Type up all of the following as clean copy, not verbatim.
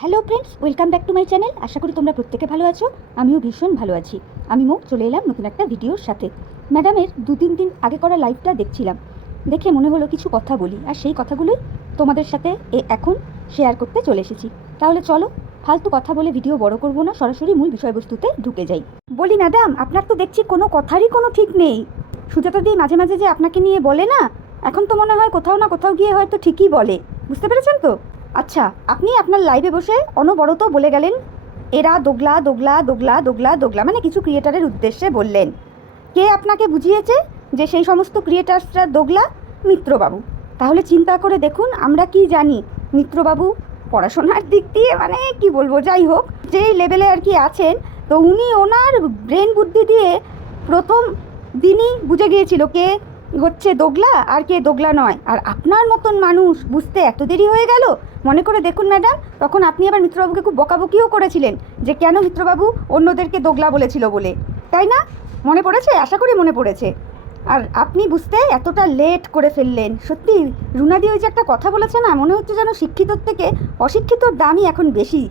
Hello friends, welcome back to my channel. আশা করি তোমরা প্রত্যেকে ভালো আছো। আমিও ভীষণ ভালো আছি। আমি চলে এলাম নতুন একটা ভিডিওর সাথে। ম্যাডামের 2-3 দিন আগে করা লাইভটা দেখছিলাম, দেখে মনে হলো কিছু কথা বলি, আর সেই কথাগুলোই তোমাদের সাথে এখন শেয়ার করতে চলে এসেছি। তাহলে চলো, ফালতু কথা বলে ভিডিও বড় করবো না, সরাসরি মূল বিষয়বস্তুতে ঢুকে যাই। বলি ম্যাডাম, আপনার তো দেখছি কোনো কথারই কোনো ঠিক নেই। সুজাতা দি মাঝে মাঝে যে আপনাকে নিয়ে বলে না, এখন তো মনে হয় কোথাও না কোথাও গিয়ে হয়তো ঠিকই বলে। বুঝতে পেরেছেন তো? আচ্ছা, আপনি আপনার লাইভে বসে অনবরত বলে গেলেন এরা দোগলা দোগলা দোগলা দোগলা দোগলা, মানে কিছু ক্রিয়েটারের উদ্দেশ্যে বললেন। কে আপনাকে বুঝিয়েছে যে সেই সমস্ত ক্রিয়েটার্সরা দোগলা? মিত্রবাবু। তাহলে চিন্তা করে দেখুন আমরা কি জানি। মিত্রবাবু পড়াশোনার দিক দিয়ে মানে কি বলবো, যাই হোক, যেই লেভেলে আর কি আছেন, তো উনি ওনার ব্রেন বুদ্ধি দিয়ে প্রথম দিনই বুঝে গিয়েছিল কে হচ্ছে দোগলা আর কে দোগলা নয়। আর আপনার মতন মানুষ বুঝতে এত দেরি হয়ে গেল? মনে করে দেখুন ম্যাডাম, তখন আপনি আবার মিত্রবাবুকে খুব বকাবকিও করেছিলেন যে কেন মিত্রবাবু অন্যদেরকে দোগলা বলেছিল বলে, তাই না? মনে পড়েছে? আশা করি মনে পড়েছে। আর আপনি বুঝতে এতটা লেট করে ফেললেন। সত্যি রুনাদি ওই যে একটা কথা বলেছে না, মনে হচ্ছে যেন শিক্ষিতর থেকে অশিক্ষিতর দামই এখন বেশি।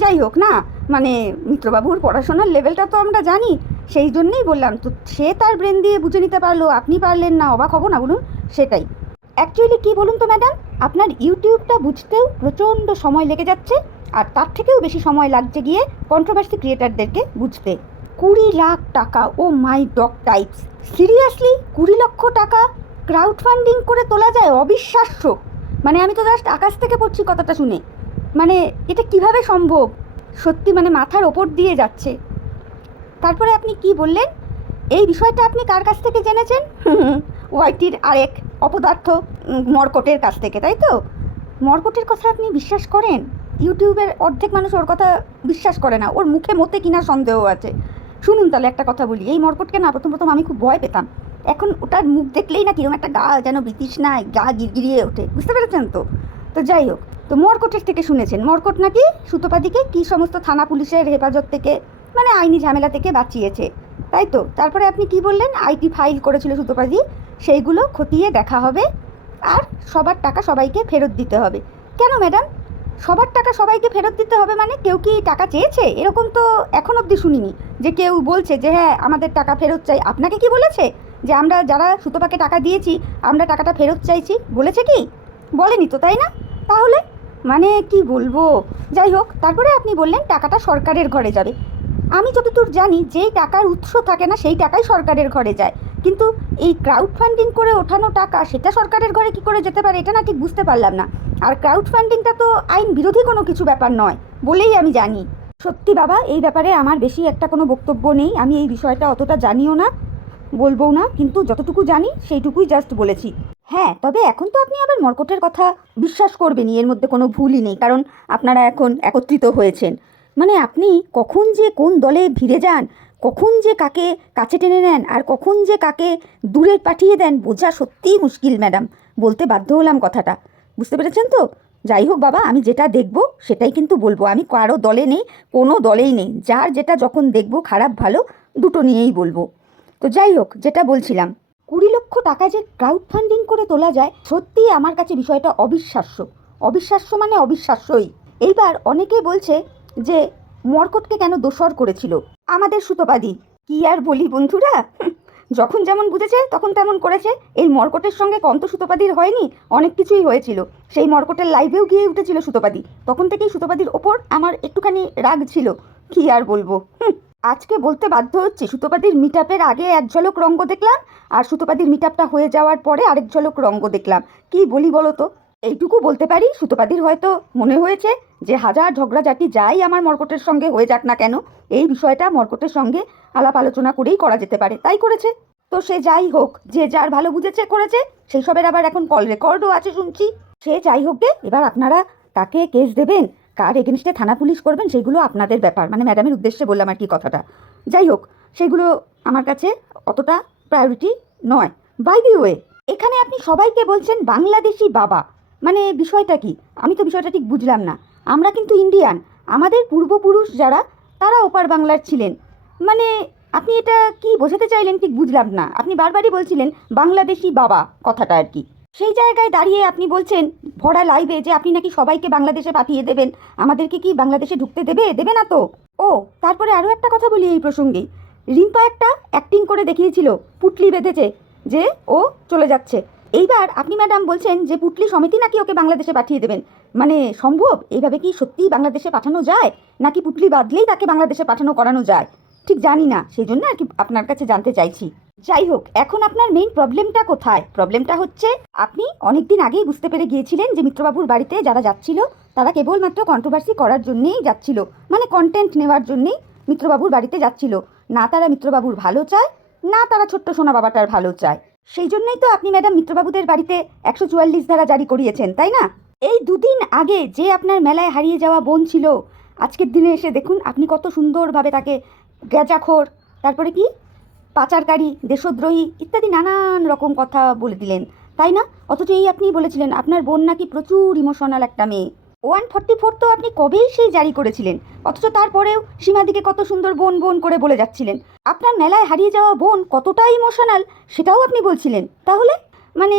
যাই হোক না, মানে মিত্রবাবুর পড়াশোনার লেভেলটা তো আমরা জানি, সেই জন্যই বললাম। তো সে তার ব্রেন দিয়ে বুঝে নিতে পারলো, আপনি পারলেন না, অবাক হব না বলুন? সেটাই অ্যাকচুয়ালি কী বলুন তো ম্যাডাম, আপনার ইউটিউবটা বুঝতেও প্রচণ্ড সময় লেগে যাচ্ছে, আর তার থেকেও বেশি সময় লাগছে গিয়ে কন্ট্রোভার্সি ক্রিয়েটারদেরকে বুঝতে। 20 লাখ টাকা! ও মাই ডগ টাইপস! সিরিয়াসলি 20 লক্ষ টাকা ক্রাউড ফান্ডিং করে তোলা যায়? অবিশ্বাস্য! মানে আমি তো জাস্ট আকাশ থেকে পড়ছি কথাটা শুনে। মানে এটা কিভাবে সম্ভব? সত্যি মানে মাথার ওপর দিয়ে যাচ্ছে। তারপরে আপনি কি বললেন? এই বিষয়টা আপনি কার কাছ থেকে জেনেছেন? ওয়াইটির আরেক অপদার্থ মর্কটের কাছ থেকে, তাই তো? মর্কটের কথা আপনি বিশ্বাস করেন? ইউটিউবের অর্ধেক মানুষ ওর কথা বিশ্বাস করে না, ওর মুখে মতে কিনা সন্দেহ আছে। শুনুন তাহলে একটা কথা বলি, এই মর্কটকে না প্রথম প্রথম আমি খুব ভয় পেতাম। এখন ওটার মুখ দেখলেই না কিরকম একটা গা যেন বিতৃষ্ণায় গা গিরগিরিয়ে ওঠে। বুঝতে পেরেছেন তো? তো যাই হোক, তো মর্কটের থেকে শুনেছেন মর্কট নাকি সুতোপাদিকে কী সমস্ত থানা পুলিশের হেফাজত থেকে, মানে আইনি ঝামেলা থেকে বাঁচিয়েছে, তাই তো? তারপরে আপনি কি বললেন? আইটি ফাইল করেছিল সুতোপাদি, সেইগুলো খতিয়ে দেখা হবে, আর সবার টাকা সবাইকে ফেরত দিতে হবে। কেন ম্যাডাম সবার টাকা সবাইকে ফেরত দিতে হবে? মানে কেউ কি টাকা চেয়েছে? এরকম তো এখন অবধি শুনিনি যে কেউ বলছে যে হ্যাঁ আমাদের টাকা ফেরত চাই। আপনাকে কি বলেছে যে আমরা যারা সুতোপাকে টাকা দিয়েছি আমরা টাকাটা ফেরত চাইছি? বলেছে কি? বলেনি তো, তাই না? তাহলে মানে কি বলবো। যাই হোক, তারপরে আপনি বললেন টাকাটা সরকারের ঘরে যাবে। আমি যতদূর জানি যেই টাকার উৎস থাকে না সেই টাকাই সরকারের ঘরে যায়, কিন্তু এই ক্রাউড ফান্ডিং করে ওঠানো টাকা সেটা সরকারের ঘরে কি করে যেতে পারে এটা না ঠিক বুঝতে পারলাম না। আর ক্রাউড ফান্ডিংটা তো আইন বিরোধী কোনো কিছু ব্যাপার নয় বলেই আমি জানি। সত্যি বাবা, এই ব্যাপারে আমার বেশি একটা কোনো বক্তব্য নেই। আমি এই বিষয়টা অতটা জানিও না, বলবো না, কিন্তু যতটুকু জানি সেইটুকুই জাস্ট বলেছি। হ্যাঁ, তবে এখন তো আপনি আবার মর্কটের কথা বিশ্বাস করবেনই, এর মধ্যে কোনো ভুলই নেই, কারণ আপনারা এখন একত্রিত হয়েছেন। মানে আপনি কখন যে কোন দলে ভিড়ে যান, কখন যে কাকে কাছে টেনে নেন, আর কখন যে কাকে দূরে পাঠিয়ে দেন, বোঝা সত্যিই মুশকিল ম্যাডাম। বলতে বাধ্য হলাম কথাটা। বুঝতে পেরেছেন তো? যাই হোক বাবা, আমি যেটা দেখব সেটাই কিন্তু বলবো। আমি কারো দলে নেই, কোনো দলেই নেই। যার যেটা যখন দেখব, খারাপ ভালো দুটো নিয়েই বলবো। তো যাই হোক, যেটা বলছিলাম, 20 লক্ষ টাকা যে ক্রাউড ফান্ডিং করে তোলা যায়, সত্যিই আমার কাছে বিষয়টা অবিশ্বাস্য। অবিশ্বাস্য মানে অবিশ্বাস্যই। এইবার অনেকেই বলছে যে মর্কটকে কেন দোষর করেছিল আমাদের সুতোপাদি। কি আর বলি বন্ধুরা, যখন যেমন বুঝেছে তখন তেমন করেছে। এই মর্কটের সঙ্গে কন্ত সুতোপাদির হয়নি, অনেক কিছুই হয়েছিল। সেই মর্কটের লাইভেও গিয়ে উঠেছিল সুতোপাদি, তখন থেকেই সুতোপাদির ওপর আমার একটুখানি রাগ ছিল। কি আর বলবো। আজকে বলতে বাধ্য হচ্ছি, সুতোপাদির মিট আপের আগে এক ঝলক রঙ্গ দেখলাম, আর সুতোপাদির মিট আপটা হয়ে যাওয়ার পরে আরেক ঝলক রঙ্গ দেখলাম। কি বলি বলো তো? এইটুকু বলতে পারি, সুতোপাদির হয়তো মনে হয়েছে যে হাজার ঝগড়াঝাটি যাই আমার মর্কটের সঙ্গে হয়ে যাক না কেন, এই বিষয়টা মর্কটের সঙ্গে আলাপ আলোচনা করেই করা যেতে পারে, তাই করেছে। তো সে যাই হোক, যে যার ভালো বুঝেছে করেছে। সেই সবের আবার এখন কল রেকর্ডও আছে শুনছি। সে যাই হোক গে, এবার আপনারা কাকে কেস দেবেন, কার এগেনস্টে থানা পুলিশ করবেন, সেইগুলো আপনাদের ব্যাপার। মানে ম্যাডামের উদ্দেশ্যে বললাম আর কি কথাটা। যাই হোক, সেগুলো আমার কাছে অতটা প্রায়োরিটি নয়। বাই দি ওয়ে, এখানে আপনি সবাইকে বলছেন বাংলাদেশি বাবা, মানে বিষয়টা কি? আমি তো বিষয়টা ঠিক বুঝলাম না। আমরা কিন্তু ইন্ডিয়ান, আমাদের পূর্বপুরুষ যারা তারা ওপার বাংলার ছিলেন। মানে আপনি এটা কি বোঝাতে চাইলেন ঠিক বুঝলাম না। আপনি বারবারই বলছিলেন বাংলাদেশি বাবা কথাটা আর কি। সেই জায়গায় দাঁড়িয়ে আপনি বলছেন ভরা লাইভে যে আপনি নাকি সবাইকে বাংলাদেশে পাঠিয়ে দেবেন। আমাদেরকে কি বাংলাদেশে ঢুকতে দেবে না তো? ও তারপরে আরও একটা কথা বলি এই প্রসঙ্গে, রিম্পা একটা অ্যাক্টিং করে দেখিয়েছিল, পুটলি বেঁধেছে যে ও চলে যাচ্ছে। এইবার আপনি ম্যাডাম বলছেন যে পুটলি সমিতি নাকি ওকে বাংলাদেশে পাঠিয়ে দেবেন। মানে সম্ভব? এইভাবে কি সত্যিই বাংলাদেশে পাঠানো যায়, নাকি পুটলি বাঁধলেই তাকে বাংলাদেশে পাঠানো করানো যায়? ঠিক জানি না, সেই জন্য আর কি আপনার কাছে জানতে চাইছি। যাই হোক, এখন আপনার মেইন প্রবলেমটা কোথায়? প্রবলেমটা হচ্ছে আপনি অনেক দিন আগেই বুঝতে পেরে গিয়েছিলেন যে মিত্রবাবুর বাড়িতে যারা যাচ্ছিল তারা কেবলমাত্র কন্ট্রোভার্সি করার জন্যেই যাচ্ছিল, মানে কন্টেন্ট নেওয়ার জন্যেই মিত্রবাবুর বাড়িতে যাচ্ছিল। না তারা মিত্রবাবুর ভালো চায়, না তারা ছোট্ট সোনা বাবাটার ভালো চায়। সেই জন্যই তো আপনি ম্যাডাম মিত্রবাবুদের বাড়িতে 144 ধারা জারি করিয়েছেন, তাই না? এই দুদিন আগে যে আপনার মেলায় হারিয়ে যাওয়া বোন ছিল, আজকের দিনে এসে দেখুন আপনি কত সুন্দরভাবে তাকে গেজাখোর, তারপরে কি পাচারকারী, দেশদ্রোহী ইত্যাদি নানান রকম কথা বলে দিলেন, তাই না? অথচ এই আপনি বলেছিলেন আপনার বোন নাকি প্রচুর ইমোশনাল একটা মেয়ে। 144 তো আপনি কবেই সেই জারি করেছিলেন, অথচ তারপরেও সীমাদিকে কত সুন্দর বোন বোন করে বলে যাচ্ছিলেন। আপনার মেলায় হারিয়ে যাওয়া বোন কতটা ইমোশনাল সেটাও আপনি বলছিলেন। তাহলে মানে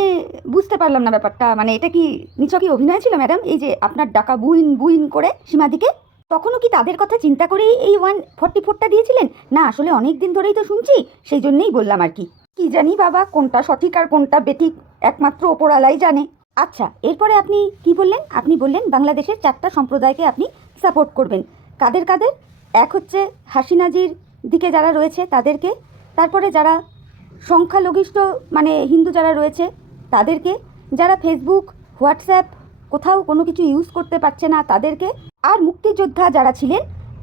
বুঝতে পারলাম না ব্যাপারটা, মানে এটা কি নিছকই অভিনয় ছিল ম্যাডাম? এই যে আপনার ডাকা বুইন বুইন করে সীমাদিকে, তখনও কি তাদের কথা চিন্তা করেই এই 144টা দিয়েছিলেন? না আসলে অনেক দিন ধরেই তো শুনছি, সেই জন্যেই বললাম আর কি। কি জানি বাবা, কোনটা সঠিক আর কোনটা বেঠিক একমাত্র ওপরওয়ালাই জানে। আচ্ছা, এরপরে আপনি কি বললেন? আপনি বললেন বাংলাদেশের 4টা সম্প্রদায়কে আপনি সাপোর্ট করবেন। কাদের কাদের? এক হচ্ছে হাসিনাজির দিকে যারা রয়েছে তাদেরকে, তারপরে যারা সংখ্যালঘিষ্ঠ মানে হিন্দু যারা রয়েছে তাদেরকে, যারা ফেসবুক হোয়াটসঅ্যাপ কোথাও কোনো কিছু ইউজ করতে পারছে না তাদেরকে, আর মুক্তিযোদ্ধা যারা ছিলেন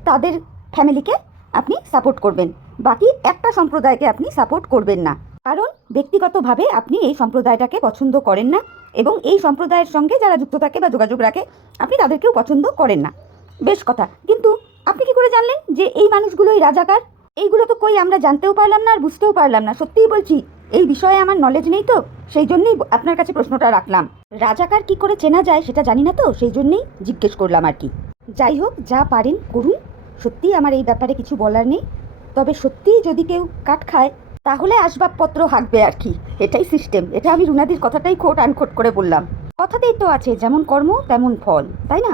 তাদের ফ্যামিলিকে আপনি সাপোর্ট করবেন। বাকি একটা সম্প্রদায়কে আপনি সাপোর্ট করবেন না, কারণ ব্যক্তিগতভাবে আপনি এই সম্প্রদায়টাকে পছন্দ করেন না, এবং এই সম্প্রদায়ের সঙ্গে যারা যুক্ত থাকে বা যোগাযোগ রাখে আপনি তাদেরকেও পছন্দ করেন না। বেশ কথা, কিন্তু আপনি কি করে জানলেন যে এই মানুষগুলোই রাজাকার? এইগুলো তো কই আমরা জানতেও পারলাম না আর বুঝতেও পারলাম না। সত্যিই বলছি, এই বিষয়ে আমার নলেজ নেই, তো সেই জন্যই আপনার কাছে প্রশ্নটা রাখলাম। রাজাকার কি করে চেনা যায় সেটা জানি না, তো সেই জন্যই জিজ্ঞেস করলাম আর কি। যাই হোক, যা পারেন করুন, সত্যিই আমার এই ব্যাপারে কিছু বলার নেই। তবে সত্যিই যদি কেউ কাট খায় তাহলে আসবাবপত্র হাঁকবে আর কি, এটাই সিস্টেম। এটা আমি রুনাদির কথাটাই খোট আনখোট করে বললাম। কথাতেই তো আছে যেমন কর্ম তেমন ফল, তাই না?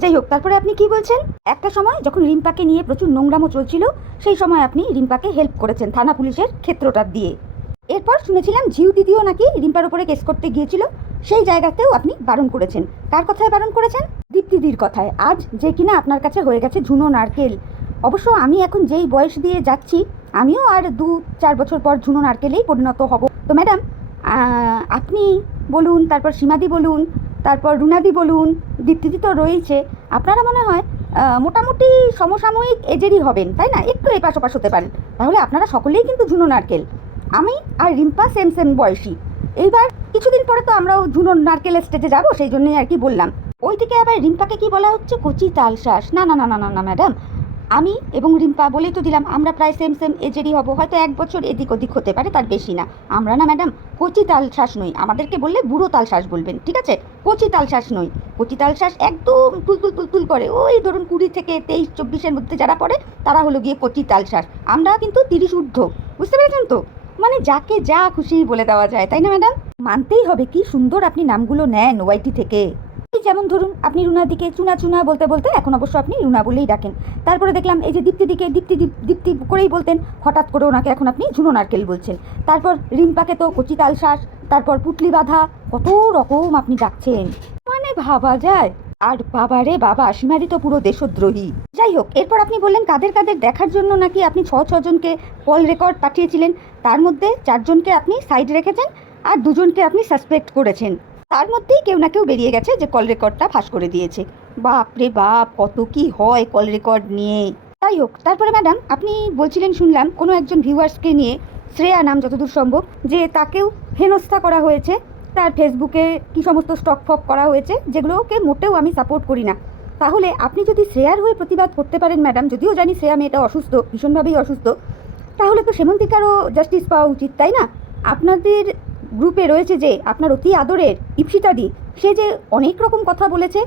যাই হোক, তারপরে আপনি কি বলছেন? একটা সময় যখন রিম্পাকে নিয়ে প্রচুর নোংরামো চলছিল সেই সময় আপনি রিম্পাকে হেল্প করেছেন থানা পুলিশের ক্ষেত্রটা দিয়ে। এরপর শুনেছিলাম ঝিউ দিদিও নাকি রিম্পার উপরে কেস করতে গিয়েছিল, সেই জায়গাতেও আপনি বারণ করেছেন। কার কথায় বারণ করেছেন? দীপ্তিদির কথায়। আজ যে কিনা আপনার কাছে হয়ে গেছে ঝুনো নারকেল। অবশ্য আমি এখন যেই বয়স দিয়ে যাচ্ছি আমিও আর 2-4 বছর পর ঝুনো নারকেলেই পরিণত হব। তো ম্যাডাম আপনি বলুন, তারপর সীমাদি বলুন, তারপর রুনাদি বলুন, দীপ্তিদি তো রয়েছে, আপনারা মনে হয় মোটামুটি সমসাময়িক এজেরই হবেন, তাই না? একটু এপাশ ওপাশ হতে পারেন, তাহলে আপনারা সকলেই কিন্তু ঝুনো নারকেল। আমি আর রিম্পা সেম সেম বয়সী। এইবার কিছুদিন পরে তো আমরাও ঝুনো নারকেলের স্টেজে যাবো, সেই জন্যই আর কি বললাম। ওই থেকে আবার রিম্পাকে কি বলা হচ্ছে? কচি তালশাঁস। না না না না না না ম্যাডাম, আমি এবং রিম্পা বলেই তো দিলাম আমরা প্রায় সেম সেম এজেরই হব, হয়তো 1 বছর এদিক ওদিক হতে পারে, তার বেশি না। আমরা না ম্যাডাম কচি তালশাঁস নই, আমাদেরকে বললে বুড়ো তালশাঁস বলবেন, ঠিক আছে? কচি তালশাঁস নই। কচি তালশাঁস একদম তুলতুল তুলতুল করে, ওই ধরুন 20 থেকে 23-24-এর মধ্যে যারা পড়ে তারা হলো গিয়ে কচি তালশাঁস। আমরা কিন্তু 30 ঊর্ধ্ব, বুঝতে পেরেছেন তো? মানে যাকে যা খুশি বলে দেওয়া যায়, তাই না ম্যাডাম? মানতেই হবে, কি সুন্দর আপনি নামগুলো নেন ওয়াইটি থেকে। যেমন ধরুন আপনি রুনাদিকে চুনা চুনা বলতে বলতে এখন অবশ্য আপনি রুনা বলেই ডাকেন। তারপরে দেখলাম এই যে দীপ্তিদিকে দীপ্তি দীপ্তি করেই বলতেন, হঠাৎ করে ওনাকে এখন আপনি ঝুনো নারকেল বলছেন। তারপর রিম্পাকে তো কচি তালশাঁস, তারপর পুটলি বাঁধা, কত রকম আপনি ডাকছেন, মানে ভাবা যায়। আর বাবা রে বাবা, সীমাদি তো পুরো দেশদ্রোহী। যাই হোক, এরপর আপনি বললেন কাদের কাদের দেখার জন্য নাকি আপনি 6জনকে কল রেকর্ড পাঠিয়েছিলেন, তার মধ্যে 4জনকে আপনি সাইড রেখেছেন আর 2জনকে আপনি সাসপেক্ট করেছেন। তার মধ্যেই কেউ না কেউ বেরিয়ে গেছে যে কল রেকর্ডটা ফাঁস করে দিয়েছে। বাপ রে বাপ, কত কি হয় কল রেকর্ড নিয়ে। যাই হোক, তারপরে ম্যাডাম আপনি বলছিলেন, শুনলাম কোনো একজন ভিউয়ার্সকে নিয়ে, শ্রেয়া নাম যতদূর সম্ভব, যে তাকেও হেনস্থা করা হয়েছে, তার ফেসবুকে কি সমস্ত স্টক ফক করা হয়েছে, যেগুলোকে মোটেও আমি সাপোর্ট করি না। তাহলে আপনি যদি শ্রেয়ার হয়ে প্রতিবাদ করতে পারেন ম্যাডাম, যদিও জানি শ্রেয়া মেয়েটা অসুস্থ, ভীষণভাবেই অসুস্থ, তাহলে তো সেমন্তিকারও জাস্টিস পাওয়া উচিত, তাই না? আপনাদের গ্রুপে রয়েছে যে আপনার অতি আদরের ইপসিতাদি, সে যে অনেক রকম কথা বলেছে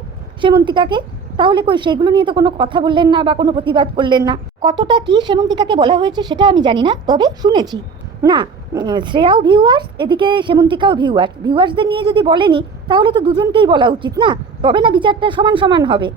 সেমন্তিকাকে, তাহলে কই সেগুলো নিয়ে তো কোনো কথা বললেন না বা কোনো প্রতিবাদ করলেন না। কতটা কি সেমন্তিকাকে বলা হয়েছে সেটা আমি জানি না, তবে শুনেছি। না, শ্রেয়াও ভিউয়ার্স, এদিকে সেমন্তিকাও ভিউয়ার্সদের নিয়ে যদি বলেনি তাহলে তো দুজনকেই বলা উচিত না, তবে না বিচারটা সমান সমান হবে।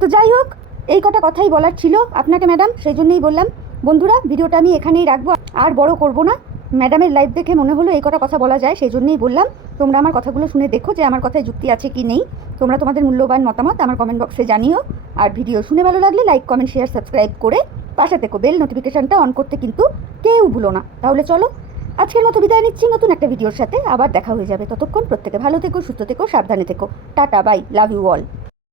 তো যাই হোক, এই কটা কথাই বলার ছিল আপনাকে ম্যাডাম, সেই জন্যই বললাম। বন্ধুরা, ভিডিওটা আমি এখানেই রাখবো, আর বড় করব না। ম্যাডামের লাইভ দেখে মনে হলো এই কটা কথা বলা যায়, সেই জন্যই বললাম। তোমরা আমার কথাগুলো শুনে দেখো যে আমার কথায় যুক্তি আছে কি নেই। তোমরা তোমাদের মূল্যবান মতামত আমার কমেন্ট বক্সে জানিও। আর ভিডিও শুনে ভালো লাগলে লাইক, কমেন্ট, শেয়ার, সাবস্ক্রাইব করে পাশে থেকো। বেল নোটিফিকেশানটা অন করতে কিন্তু কেউ ভুলো না। তাহলে চলো, আজকের মতো বিদায় নিচ্ছি। নতুন একটা ভিডিওর সাথে আবার দেখা হয়ে যাবে। ততক্ষণ প্রত্যেকে ভালো থেকো, সুস্থ থেকো, সাবধানে থেকো। Tata, bye, love you all.